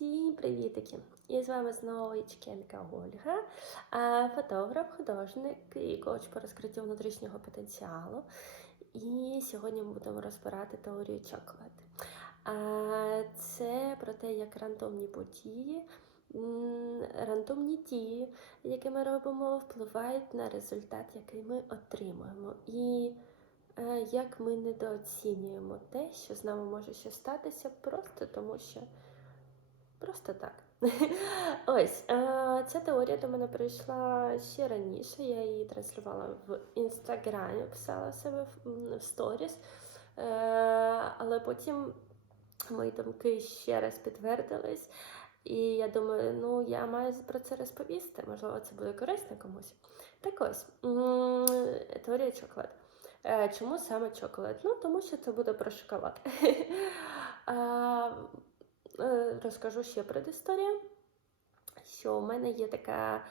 Всім привітики! І з вами знову Ічкенка Ольга, фотограф, художник і коуч по розкриттю внутрішнього потенціалу. І сьогодні ми будемо розбирати теорію чоколад. Це про те, як рандомні події, рандомні дії, які ми робимо, впливають на результат, який ми отримуємо. І е, як ми недооцінюємо те, що з нами може ще статися, просто тому що просто так. Ось е, ця теорія до мене прийшла ще раніше. Я її транслювала в інстаграмі, писала себе в, сторіс. Е, але потім мої думки ще раз підтвердились. І я думаю, ну я маю про це розповісти. Можливо, це буде корисно комусь. Так ось теорія чоколад. Е, Чому саме чоколад? Ну, тому що це буде про шоколад. Е, Розкажу ще предісторію, що у мене є така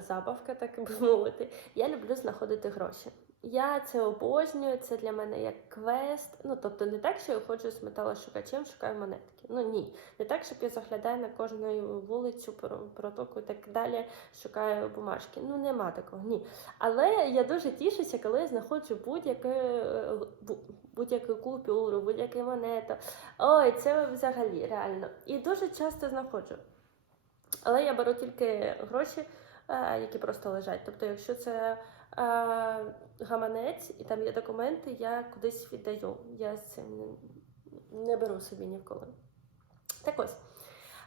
забавка, так би мовити. Я люблю знаходити гроші. Я це обожнюю, це для мене як квест. Ну, тобто не так, що я ходжу з металошукачем, шукаю монетки. Ну ні. Не так, щоб я заглядаю на кожну вулицю, протоку і так далі, шукаю бумажки. Ну, нема такого, ні. Але я дуже тішуся, коли я знаходжу е, будь-яку купюру, будь-яку монету. Ой, це взагалі реально. І дуже часто знаходжу. Але я беру тільки гроші, е, які просто лежать. Тобто, якщо це е, гаманець і там є документи, я кудись віддаю. Я з цим не, беру собі ніколи. Так ось.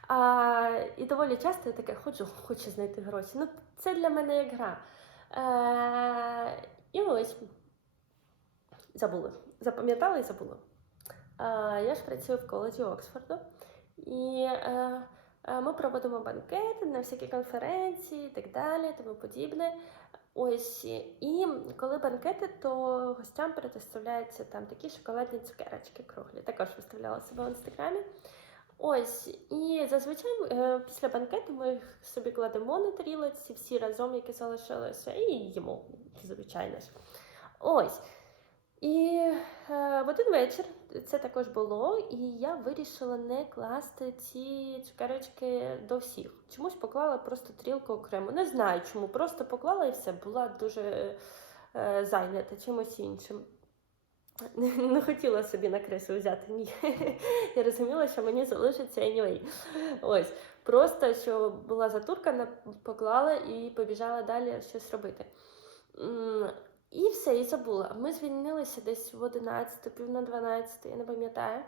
А, і доволі часто я таке ходжу, хочу знайти гроші. Ну, це для мене як гра. Е, і ось забула. Запам'ятала і забула. Е, я ж працюю в коледжі Оксфорду. І е, ми проводимо банкети на всякі конференції і так далі, тому подібне. Ось і коли банкети, то гостям предоставляються там такі шоколадні цукерочки круглі. Також виставляла себе в інстаграмі. Ось, і зазвичай е, після банкету ми собі кладемо на тарілочці, всі разом, які залишилися, і їмо, звичайно ж. Ось. І е, в один вечір це також було, і я вирішила не класти ці цукерочки до всіх. Чомусь поклала просто трілку окремо. Не знаю чому, просто поклала і все, була дуже е, зайнята чимось іншим. Не, хотіла собі на крису взяти, ні. Я розуміла, що мені залишиться anyway. Ось. Просто що була затуркана, поклала і побіжала далі щось робити. І все, і забула. Ми звільнилися десь в 11, пів на 12, я не пам'ятаю.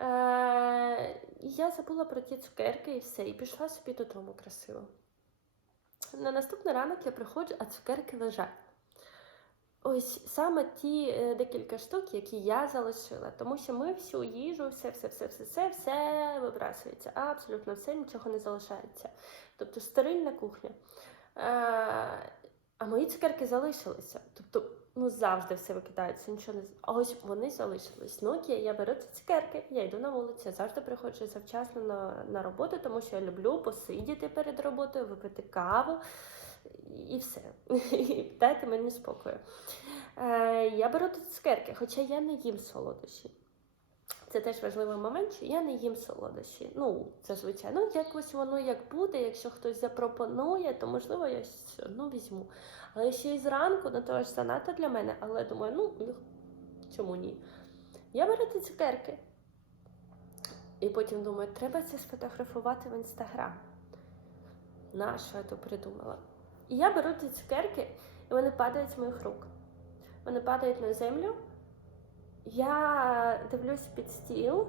Е, я забула про ті цукерки і все, і пішла собі додому красиво. На наступний ранок я приходжу, а цукерки лежать. Ось саме ті е, декілька штук, які я залишила, тому що ми всю їжу, все, все, все, все, все, все вибрасується. Абсолютно все, нічого не залишається. Тобто стерильна кухня. Е, а мої цукерки залишилися. Тобто, ну завжди все викидається, нічого не А ось вони залишились. Ну окей, я беру ці цукерки, я йду на вулицю, завжди приходжу завчасно на, на роботу, тому що я люблю посидіти перед роботою, випити каву і все. І дайте мені спокою. Е, я беру тут цукерки, хоча я не їм солодощі. Це теж важливий момент, що я не їм солодощі. Ну, зазвичай. Ну, якось воно як буде, якщо хтось запропонує, то можливо я все одно візьму. Але ще й зранку, ну то ж занадто для мене, але думаю, ну чому ні? Я беру ті цукерки. І потім думаю, треба це сфотографувати в інстаграм. На що я то придумала? І я беру ті цукерки, і вони падають з моїх рук. Вони падають на землю. Я дивлюсь під стіл,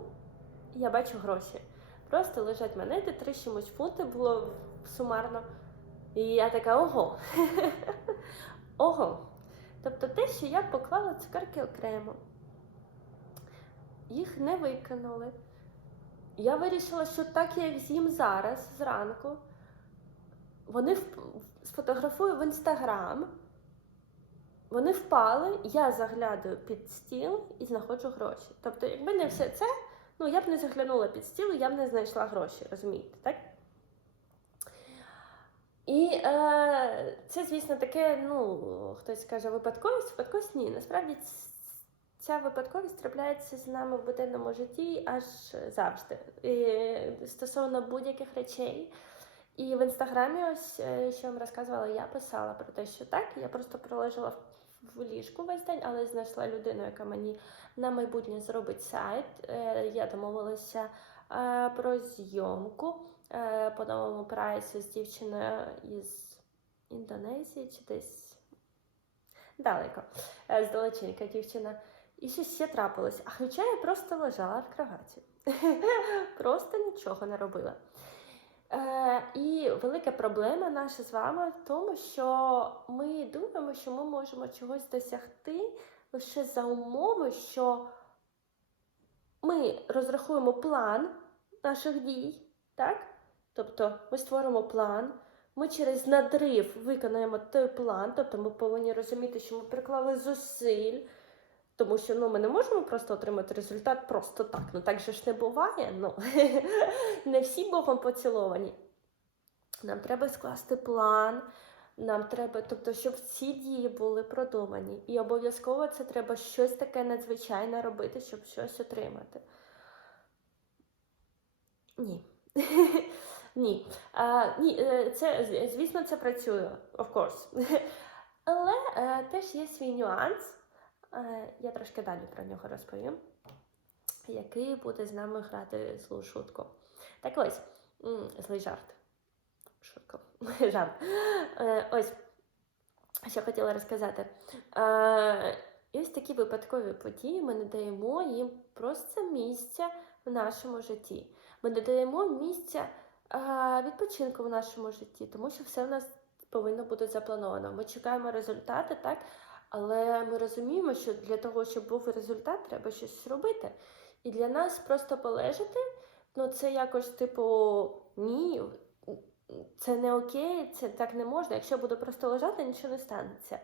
я бачу гроші. Просто лежать монети, три чимось фунти було сумарно. І я така ого. ого. Тобто те, що я поклала цукерки окремо, їх не викинули. Я вирішила, що так я їх з'їм зараз, зранку. Вони сфотографую в інстаграм. Вони впали, я заглядаю під стіл і знаходжу гроші. Тобто, якби не все це, ну я б не заглянула під стіл, я б не знайшла гроші, розумієте, так? І е, це, звісно, таке, ну, хтось каже, випадковість, випадковість ні. Насправді ця випадковість трапляється з нами в буденному житті аж завжди. І стосовно будь-яких речей. І в інстаграмі, ось е, що я вам розказувала, я писала про те, що так, я просто пролежала в- в ліжку весь день, але знайшла людину, яка мені на майбутнє зробить сайт. Е, Я домовилася е, про зйомку е, по новому прайсу з дівчиною із Індонезії чи десь далеко, здалеченька дівчина. І щось ще трапилось. А хоча я просто лежала в кроваті. Просто нічого не робила. Е, і велика проблема наша з вами в тому, що ми думаємо, що ми можемо чогось досягти лише за умови, що ми розрахуємо план наших дій, так? Тобто ми створимо план, ми через надрив виконаємо той план, тобто ми повинні розуміти, що ми приклали зусиль. Тому що ну, ми не можемо просто отримати результат просто так. Ну так же ж не буває. Ну, не всі Богом поціловані. Нам треба скласти план, нам треба, тобто, щоб ці дії були продумані. І обов'язково це треба щось таке надзвичайне робити, щоб щось отримати. Ні. Ні. А, ні, е, це, звісно, це працює, of course. Але е, теж є свій нюанс. Е, я трошки далі про нього розповім, який буде з нами грати злу шутку. Так ось, злий жарт. Шутка. Жарт. Е, ось, що хотіла розказати. Е, і ось такі випадкові події ми не даємо їм просто місця в нашому житті. Ми не даємо місця відпочинку в нашому житті, тому що все в нас повинно бути заплановано. Ми чекаємо результати, так? Але ми розуміємо, що для того, щоб був результат, треба щось робити. І для нас просто полежати, ну це якось типу ні, це не окей, це так не можна. Якщо буду просто лежати, нічого не станеться.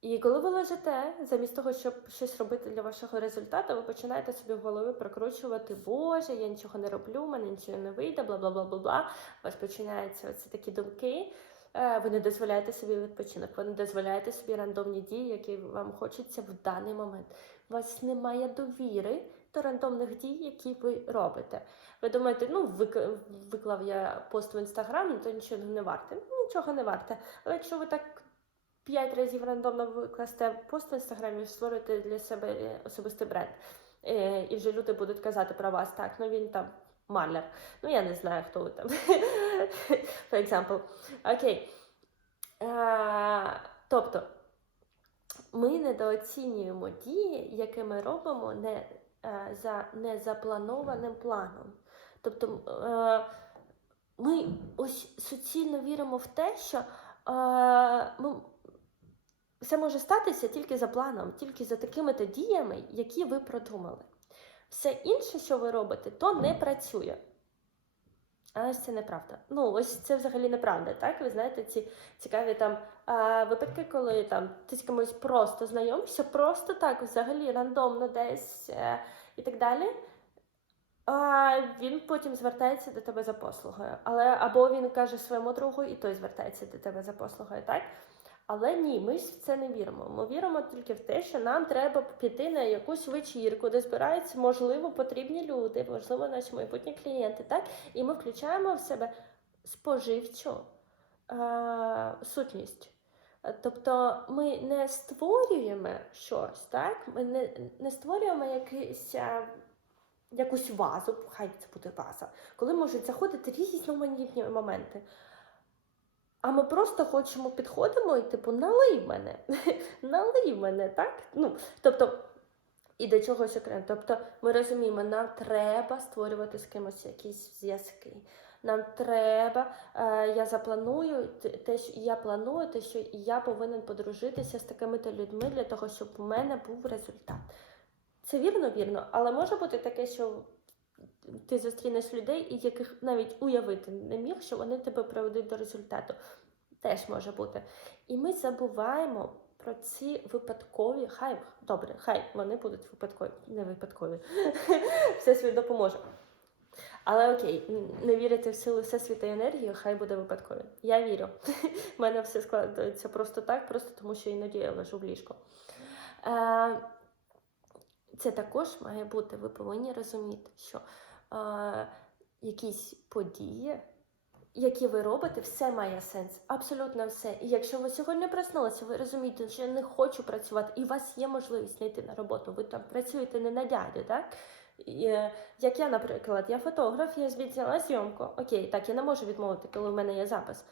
І коли ви лежите, замість того, щоб щось робити для вашого результату, ви починаєте собі в голові прокручувати, Боже, я нічого не роблю, мене нічого не вийде, бла бла бла бла бла. У вас починаються оці такі думки. Е, Ви не дозволяєте собі відпочинок, ви не дозволяєте собі рандомні дії, які вам хочеться в даний момент. У вас немає довіри до рандомних дій, які ви робите. Ви думаєте, ну виклав я пост в інстаграм, ну, то нічого не варте. Нічого не варте. Але якщо ви так п'ять разів рандомно викласте пост в інстаграмі, створите для себе особистий бренд. Е, І вже люди будуть казати про вас, так, ну він там маляр. Ну я не знаю, хто ви там. For example. Окей. Е, тобто, ми недооцінюємо дії, які ми робимо не, е, за незапланованим планом. Тобто е, ми ось суцільно віримо в те, що е, ми, все може статися тільки за планом, тільки за такими-то діями, які ви продумали. Все інше, що ви робите, то не працює. Але ж це неправда. Ну, ось це взагалі неправда, так? Ви знаєте, ці цікаві там а, випадки, коли там ти з кимось просто знайомишся, просто так, взагалі рандомно десь е, і так далі. А він потім звертається до тебе за послугою. Але або він каже своєму другу, і той звертається до тебе за послугою, так? Але ні, ми ж в це не віримо. Ми віримо тільки в те, що нам треба піти на якусь вечірку, де збираються, можливо, потрібні люди, можливо, наші майбутні клієнти, так? І ми включаємо в себе споживчу е- сутність. Тобто ми не створюємо щось, так? Ми не, не створюємо якийсь. е, Якусь вазу, хай це буде ваза, коли можуть заходити різноманітні моменти. А ми просто хочемо підходимо і типу налий мене, налий мене, так? Ну, тобто, і до чогось окремо. Тобто, ми розуміємо, нам треба створювати з кимось якісь зв'язки. Нам треба, е, я запланую те- що я планую, те, що я повинен подружитися з такими-то людьми для того, щоб у мене був результат. Це вірно, вірно, але може бути таке, що ти зустрінеш людей, і яких навіть уявити не міг, що вони тебе приведуть до результату. Теж може бути. І ми забуваємо про ці випадкові, хай добре, хай вони будуть випадкові, не випадкові. Всесвіт допоможе. Але окей, не вірити в силу всесвіту і енергію, хай буде випадкові. Я вірю. У мене все складається просто так, просто тому що іноді я лежу в ліжку. Е, це також має бути. Ви повинні розуміти, що е, якісь події, які ви робите, все має сенс. Абсолютно все. І якщо ви сьогодні проснулися, ви розумієте, що я не хочу працювати, і у вас є можливість знайти на роботу, ви там працюєте не на дядю, так? Е, як я, наприклад, я фотограф, я відзняла зйомку. Окей, так, я не можу відмовити, коли в мене є запис.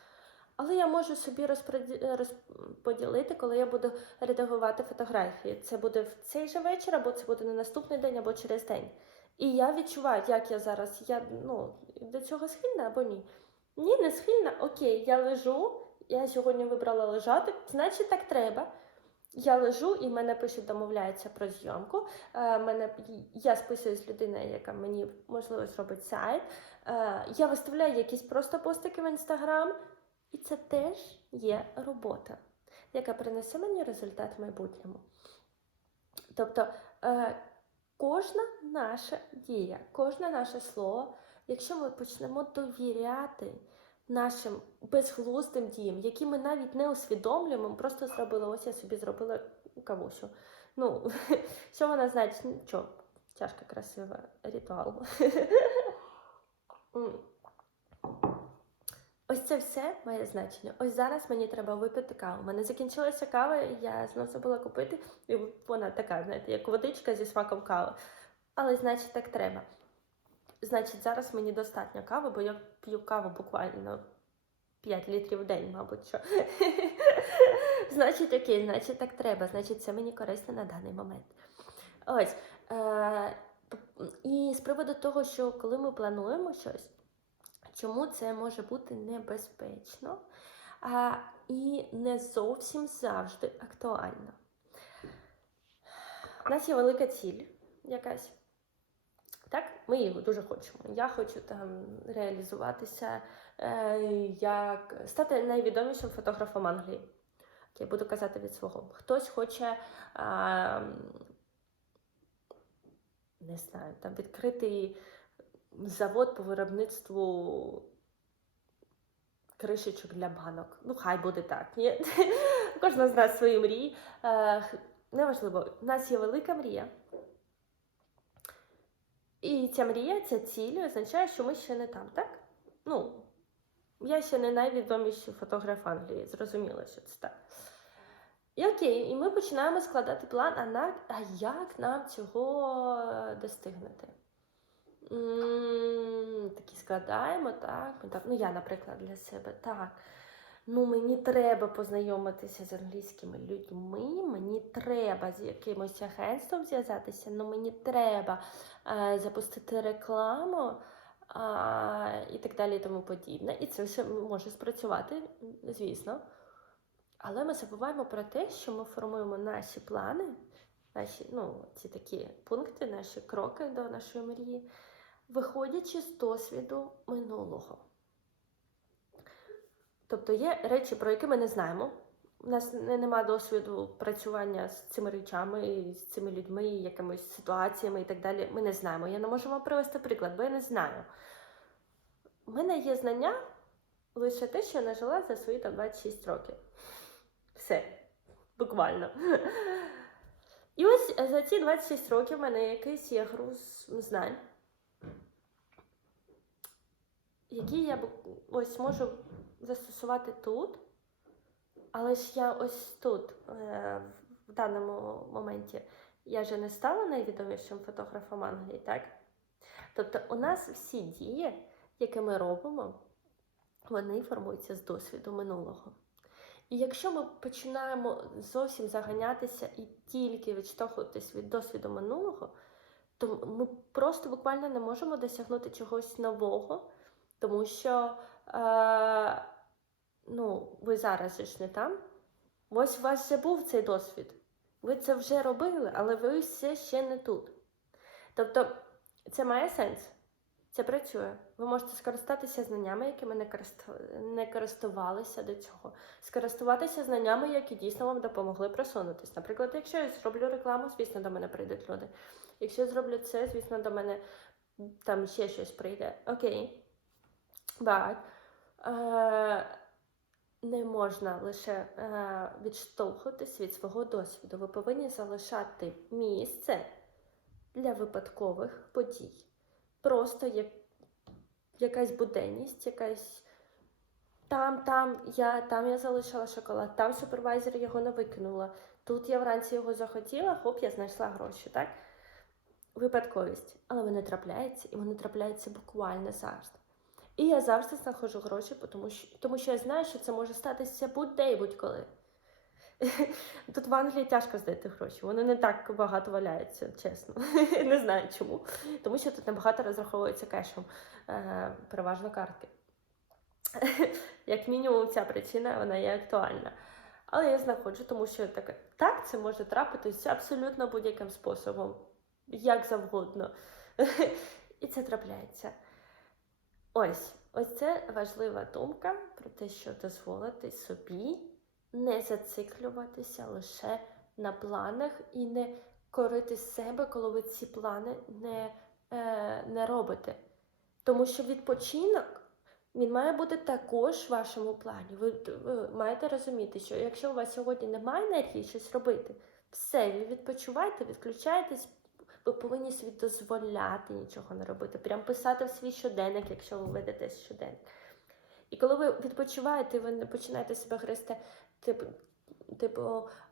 Але я можу собі розподі- розподілити, коли я буду редагувати фотографії. Це буде в цей же вечір, або це буде на наступний день, або через день. І я відчуваю, як я зараз, я ну, до цього схильна або ні. Ні, не схильна, окей, я лежу, я сьогодні вибрала лежати, значить так треба. Я лежу і мене пишуть, домовляються про зйомку. Е, мене, я списуюсь з людиною, яка мені можливо зробить сайт. Е, я виставляю якісь просто постики в інстаграм, і це теж є робота, яка принесе мені результат в майбутньому. Тобто е, кожна наша дія, кожне наше слово, якщо ми почнемо довіряти нашим безглуздим діям, які ми навіть не усвідомлюємо, просто зробили, ось я собі зробила кавусю. Ну, що вона значить? Нічого, чашка красива, ритуал. Ось це все має значення. Ось зараз мені треба випити каву. У мене закінчилася кава, і я знову забула купити, і вона така, знаєте, як водичка зі смаком кави. Але значить так треба. Значить, зараз мені достатньо кави, бо я п'ю каву буквально 5 літрів в день, мабуть. що. значить, окей, значить так треба, значить, це мені корисно на даний момент. Ось. Е- і з приводу того, що коли ми плануємо щось, чому це може бути небезпечно а, і не зовсім завжди актуально. У нас є велика ціль якась. Так, ми її дуже хочемо. Я хочу там реалізуватися, е, як стати найвідомішим фотографом Англії. Я буду казати від свого. Хтось хоче, а, не знаю, там відкрити завод по виробництву кришечок для банок. Ну, хай буде так. Ні? Кожна з нас свої мрії. Е, неважливо, у нас є велика мрія. І ця мрія, ця ціль означає, що ми ще не там, так? Ну, я ще не найвідоміший фотограф Англії, зрозуміло, що це так. І окей, і ми починаємо складати план, а, на, а як нам цього достигнути? Такі складаємо, так, так. Ну, я, наприклад, для себе так. Ну, мені треба познайомитися з англійськими людьми, мені треба з якимось агентством зв'язатися, ну мені треба е, запустити рекламу а, і так далі і тому подібне. І це все може спрацювати, звісно. Але ми забуваємо про те, що ми формуємо наші плани, наші, ну, ці такі пункти, наші кроки до нашої мрії, виходячи з досвіду минулого. Тобто є речі, про які ми не знаємо. У нас не, нема досвіду працювання з цими речами, з цими людьми, якимись ситуаціями і так далі. Ми не знаємо. Я не можу вам привести приклад, бо я не знаю. У мене є знання лише те, що я нажила за свої там 26 років. Все, буквально. І ось за ці 26 років в мене якийсь є груз знань, які я ось можу застосувати тут, але ж я ось тут, е, в даному моменті, я вже не стала найвідомішим фотографом Англії, так? Тобто у нас всі дії, які ми робимо, вони формуються з досвіду минулого. І якщо ми починаємо зовсім заганятися і тільки відштовхуватись від досвіду минулого, то ми просто буквально не можемо досягнути чогось нового, тому що е, ну, ви зараз ж не там. Ось у вас вже був цей досвід. Ви це вже робили, але ви все ще не тут. Тобто, це має сенс. Це працює. Ви можете скористатися знаннями, якими не, користувалися до цього. Скористуватися знаннями, які дійсно вам допомогли просунутись. Наприклад, якщо я зроблю рекламу, звісно, до мене прийдуть люди. Якщо я зроблю це, звісно, до мене там ще щось прийде. Окей. But, е, не можна лише е, відштовхуватись від свого досвіду. Ви повинні залишати місце для випадкових подій. Просто як якась буденність, якась там, там я, там я залишила шоколад, там супервайзер його не викинула. Тут я вранці його захотіла, хоп, я знайшла гроші, так? Випадковість. Але вони трапляються, і вони трапляються буквально завжди. І я завжди знаходжу гроші, тому що, тому що я знаю, що це може статися будь-де і будь-коли. Тут в Англії тяжко знайти гроші. Вони не так багато валяються, чесно. Не знаю чому. Тому що тут набагато розраховується кешем, е, переважно картки. Як мінімум, ця причина вона є актуальна. Але я знаходжу, тому що так, так це може трапитися абсолютно будь-яким способом, як завгодно. І це трапляється. Ось, ось це важлива думка про те, що дозволити собі не зациклюватися лише на планах і не корити себе, коли ви ці плани не, е, не робите. Тому що відпочинок він має бути також в вашому плані. Ви, ви маєте розуміти, що якщо у вас сьогодні немає енергії щось робити, все, ви відпочивайте, відключайтесь, ви повинні собі дозволяти нічого не робити. Прям писати в свій щоденник, якщо ви ведете щоденник. І коли ви відпочиваєте, ви не починаєте себе гризти, типу, типу,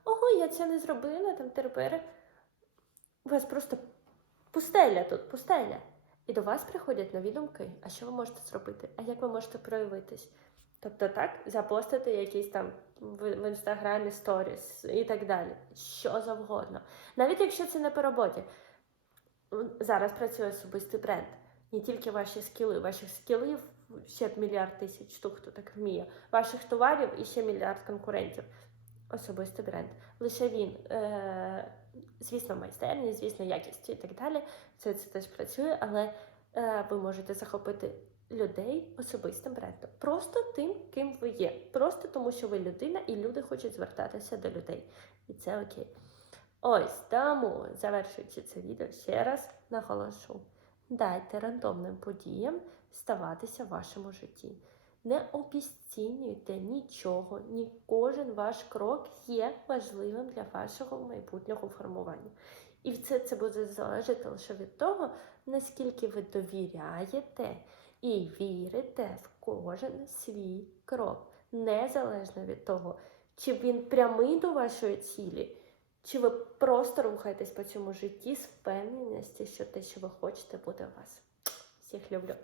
ого, я це не зробила, там тепер. У вас просто пустеля тут, пустеля. І до вас приходять нові думки. А що ви можете зробити? А як ви можете проявитись? Тобто так, запостити якісь там в інстаграмі сторіс і так далі. Що завгодно. Навіть якщо це не по роботі. Зараз працює особистий бренд. Не тільки ваші скіли, ваших скілів ще мільярд тисяч штук, хто так вміє. Ваших товарів і ще мільярд конкурентів. Особистий бренд. Лише він, е, звісно, майстерні, звісно, якість і так далі. Це, це теж працює, але е, ви можете захопити людей особистим брендом. Просто тим, ким ви є. Просто тому, що ви людина, і люди хочуть звертатися до людей. І це окей. Ось тому, завершуючи це відео, ще раз наголошу: дайте рандомним подіям ставатися в вашому житті. Не обіцінюйте нічого, ні кожен ваш крок є важливим для вашого майбутнього формування. І це, це буде залежати лише від того, наскільки ви довіряєте і вірите в кожен свій крок, незалежно від того, чи він прямий до вашої цілі, чи ви просто рухаєтесь по цьому житті з впевненістю, що те, що ви хочете, буде у вас. Всіх люблю.